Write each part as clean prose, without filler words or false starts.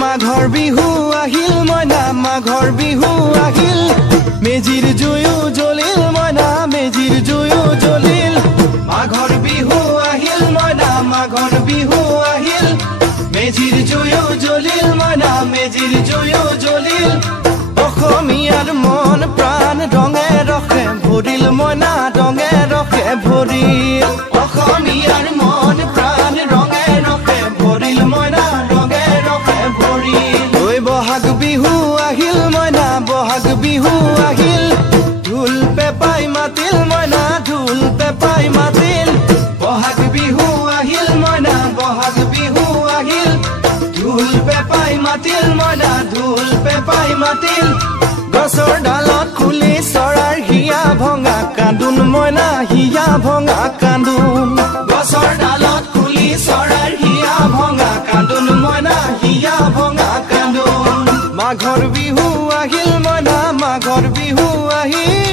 মাঘৰ বিহু আহিল মইনা মাঘৰ বিহু আহিল মেজিৰ জুয়ো জ্বলিল মইনা মেজিৰ জুয়ো জ্বলিল মাঘৰ বিহু আহিল মইনা মাঘৰ বিহু আহিল মেজিৰ জুয়ো জ্বলিল মইনা মেজিৰ জুয়ো জ্বলিল অসমীয়াৰ মন প্ৰাণ ৰঙে ৰখে ভৰিল মইনা ৰঙে ৰখে ভৰিল অসমীয়াৰ মন প্ৰাণ ৰঙে ৰখে ভৰিল মইনা ৰঙে ৰখে ভৰিল ঐ বহাগ বিহু আহিল মইনা বহাগ বিহু আহিল ঢোল পেপাই মাতিল মইনা ঢোল পেপাই মাতিল বহাগ বিহু আহিল মইনা বহাগ বিহু আহিল ঢোল পেপাই মাতিল মইনা ঢোল পেপাই মাতিল গছৰ ডালত খুলি চৰাৰ হিয়া ভঙা কান্দোন মইনা হিয়া ভঙা কান্দোন গছৰ ডালত খুলি চৰাৰ হিয়া ভঙা কান্দোন মইনা হিয়া ভঙা কান্দোন মাঘৰ বিহু আহিল মইনা মাঘৰ বিহু আহিল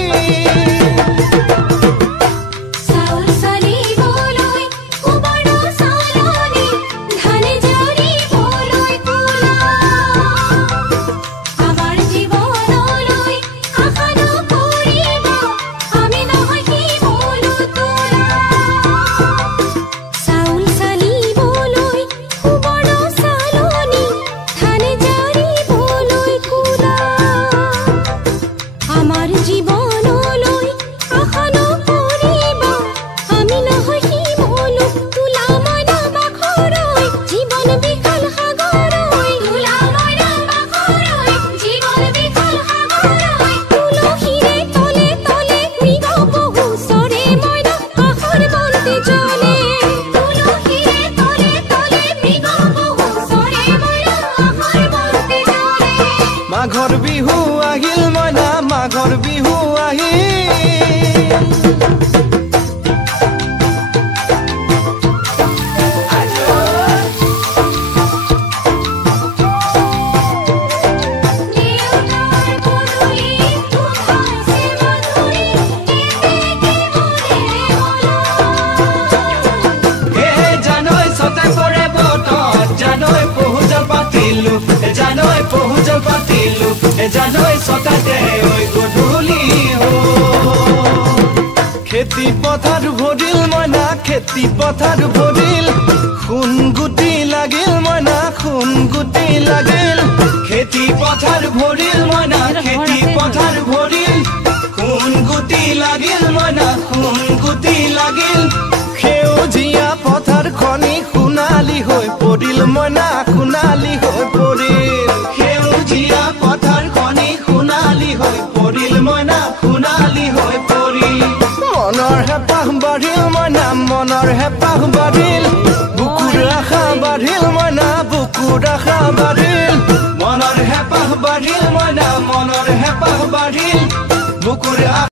মাঘৰ বিহু আহিল মইনা মাঘৰ বিহু জানৈ সতাতে ওই গধূলি খেতি পথাৰ ভৰিল মইনা খেতি পথাৰ ভৰিল খুন গুটি লাগিল মইনা খুন গুটি লাগিল খেতি পথাৰ ভৰিল মইনা খেতি পথাৰ ভৰিল খুন গুটি লাগিল মইনা খুন গুটি লাগিল সেউজীয়া পথাৰ খনি সোণালী হৈ পৰিল মইনা সোণালী হৈ পৰিল সেউজীয়া পথাৰ খনি সোণালী হৈ পৰিল মইনা সোণালী হৈ পৰিল মনৰ হেঁপাহ বাঢ়িল মইনা মনৰ হেঁপাহ বাঢ়িল বুকুৰ আশা বাঢ়িল মইনা বুকুৰ আশা বাঢ়িল মনৰ হেঁপাহ বাঢ়িল মইনা মনৰ হেঁপাহ বাঢ়িল বুকুৰ